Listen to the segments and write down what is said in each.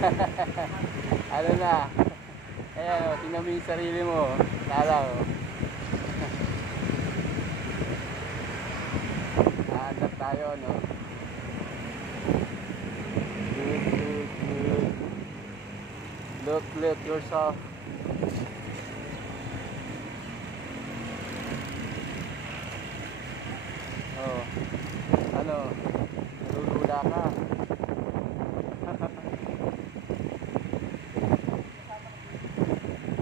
Ano na? Ayan o, tingnan mo yung sarili mo. Lalaw. Aangat tayo, no? Good, good, good. Look yourself. Oh, ano? Nalulula ka.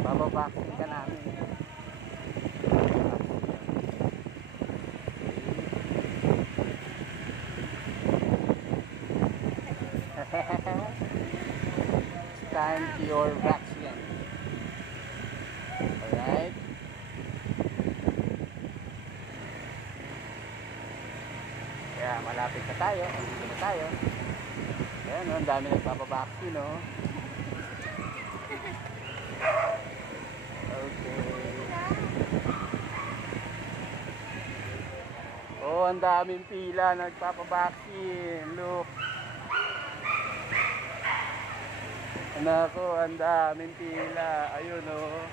Bababaksin ka namin. It's time to your vaccine. Alright? Kaya malapit na tayo. Andito na tayo. Ayan, ang dami nagpapabaksin, no? Okay. Oh, ang daming pila nagpapabaksin. Look. Nako, ang daming pila. Ayun, oh.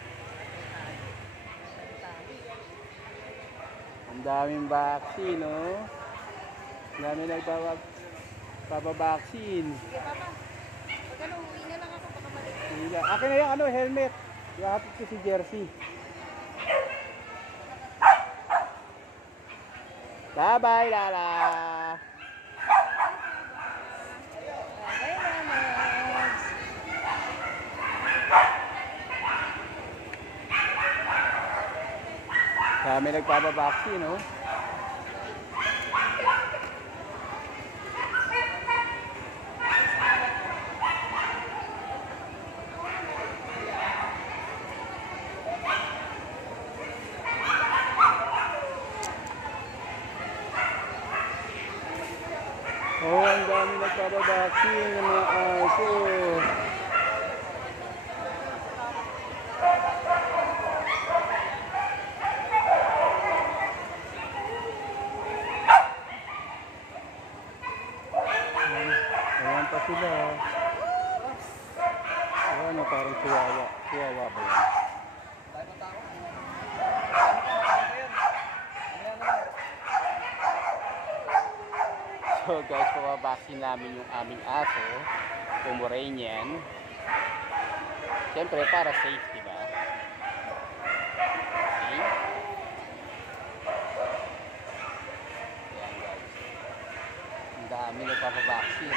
Ang daming vaccine, oh. Ang daming nagpapabaksin. Sige, Papa. Pag ano, uwi na lang ako. Baka mali. Akin na yung ano, helmet. Ihatid ko si Jersey. Bye-bye, Lala. Bye, Mamads. Kami nagpapabaksin, no? Oh, ang dami nagpapabaksin ng mga aso. Ayan pa sila. Ayan, parang chihuahua. Chihuahua ba yan? So guys, pababaksin namin yung aming aso, Pomeranian. Siyempre para safe, diba? Okay. Ayan guys. Ang dami nagpapabaksin.